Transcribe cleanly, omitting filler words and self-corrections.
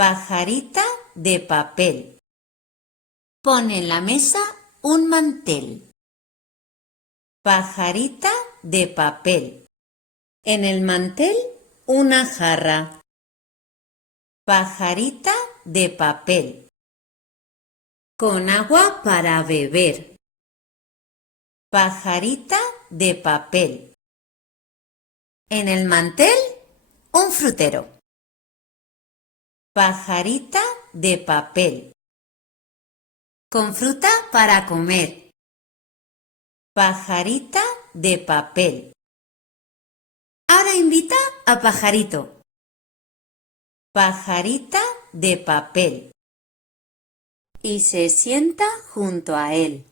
Pajarita de papel. Pone en la mesa un mantel. Pajarita de papel. En el mantel una jarra. Pajarita de papel. Con agua para beber. Pajarita de papel. En el mantel un frutero. Pajarita de papel. Con fruta para comer. Pajarita de papel. Ahora invita a Pajarito. Pajarita de papel. Y se sienta junto a él.